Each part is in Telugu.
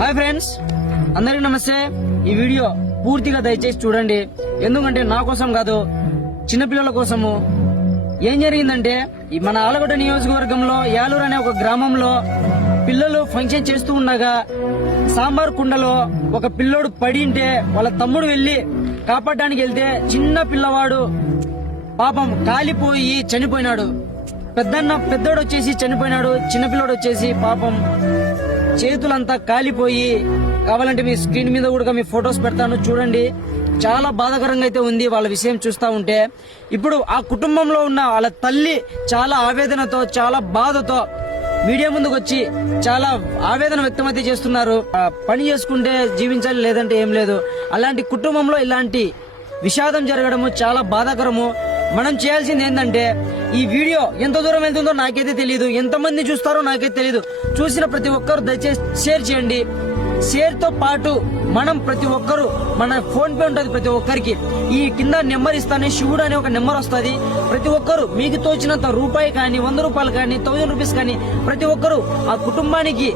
హాయ్ ఫ్రెండ్స్, అందరికి నమస్తే. ఈ వీడియో పూర్తిగా దయచేసి చూడండి. ఎందుకంటే నా కోసం కాదు, చిన్నపిల్లల కోసము. ఏం జరిగిందంటే మన ఆలగడ్డ నియోజకవర్గంలో యాలూరు అనే ఒక గ్రామంలో పిల్లలు ఫంక్షన్ చేస్తూ ఉండగా సాంబార్ కుండలో ఒక పిల్లోడు పడింటే వాళ్ళ తమ్ముడు వెళ్లి కాపాడడానికి వెళ్తే చిన్న పిల్లవాడు పాపం కాలిపోయి చనిపోయినాడు. పెద్దోడు వచ్చేసి చనిపోయినాడు, చిన్నపిల్లోడు వచ్చేసి పాపం చేతులంతా కాలిపోయి, కావాలంటే మీ స్క్రీన్ మీద కూడా మీ ఫొటోస్ పెడతాను చూడండి. చాలా బాధాకరంగా అయితే ఉంది వాళ్ళ విషయం చూస్తా ఉంటే. ఇప్పుడు ఆ కుటుంబంలో ఉన్న వాళ్ళ తల్లి చాలా ఆవేదనతో, చాలా బాధతో మీడియా ముందుకు వచ్చి చాలా ఆవేదన వ్యక్తమైతే చేస్తున్నారు. పని చేసుకుంటే జీవించాలి, లేదంటే ఏం లేదు. అలాంటి కుటుంబంలో ఇలాంటి విషాదం జరగడము చాలా బాధాకరము. మనం చేయాల్సింది ఏంటంటే, ఈ వీడియో ఎంత దూరం వెళ్తుందో నాకైతే తెలియదు, ఎంతమంది చూస్తారో నాకైతే తెలియదు. చూసిన ప్రతి ఒక్కరు దయచేసి షేర్ చేయండి. షేర్ తో పాటు మనం ప్రతి ఒక్కరు, మన ఫోన్ పే ఉంటుంది ప్రతి ఒక్కరికి, ఈ కింద నెంబర్ ఇస్తానే శివుడు అనే ఒక నెంబర్ వస్తుంది. ప్రతి ఒక్కరు మీకు తోచినంత రూపాయి కానీ, 100 రూపాయలు కానీ, 1000 రూపీస్ కానీ, ప్రతి ఒక్కరు ఆ కుటుంబానికి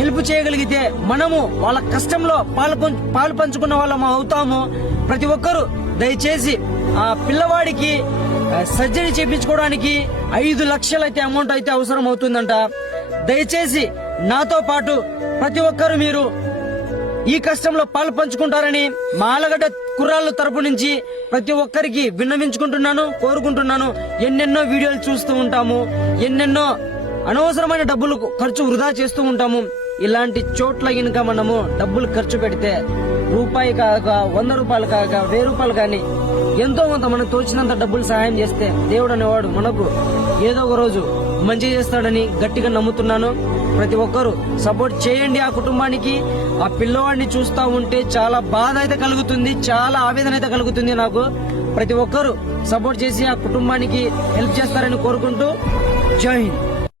హెల్ప్ చేయగలిగితే మనము వాళ్ళ కష్టంలో పాలు పంచుకున్న వాళ్ళం అవుతాము. ప్రతి ఒక్కరు దయచేసి ఆ పిల్లవాడికి సర్జరీ చేయించుకోవడానికి 5 లక్షలు అయితే అమౌంట్ అయితే అవసరం అవుతుందంట. దయచేసి నాతో పాటు ప్రతి ఒక్కరు మీరు ఈ కష్టంలో పాలు పంచుకుంటారని మా ఆలగడ్డ కుర్రాళ్ళ తరపు నుంచి ప్రతి ఒక్కరికి విన్నవించుకుంటున్నాను, కోరుకుంటున్నాను. ఎన్నెన్నో వీడియోలు చూస్తూ ఉంటాము, ఎన్నెన్నో అనవసరమైన డబ్బులు ఖర్చు వృధా చేస్తూ ఉంటాము. ఇలాంటి చోట్ల గినక మనము డబ్బులు ఖర్చు పెడితే రూపాయి కాక, 100 రూపాయలు కాక, 1000 రూపాయలు కానీ ఎంతో కొంత మనకు తోచినంత డబ్బులు సహాయం చేస్తే దేవుడు అనేవాడు మనకు ఏదో ఒక రోజు మంచి చేస్తాడని గట్టిగా నమ్ముతున్నాను. ప్రతి ఒక్కరు సపోర్ట్ చేయండి ఆ కుటుంబానికి. ఆ పిల్లవాడిని చూస్తా ఉంటే చాలా బాధ అయితే కలుగుతుంది, చాలా ఆవేదన అయితే కలుగుతుంది నాకు. ప్రతి ఒక్కరు సపోర్ట్ చేసి ఆ కుటుంబానికి హెల్ప్ చేస్తారని కోరుకుంటూ జై హింద్.